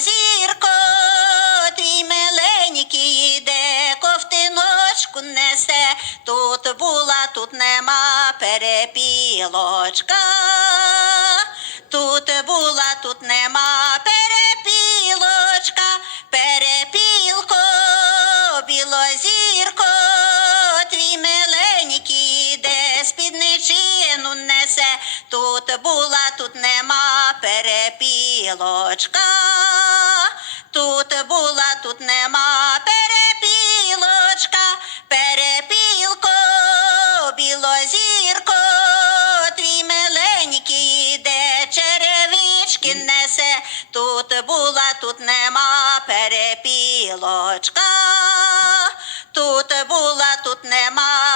зірко, твій миленький іде, ковтиночку несе, тут була, тут нема перепілочка, тут була, тут нема. Тут була, тут нема перепілочка, тут була, тут нема перепілочка, перепілко, білозірко, твій миленький іде, черевички несе, тут була, тут нема перепілочка, тут була, тут нема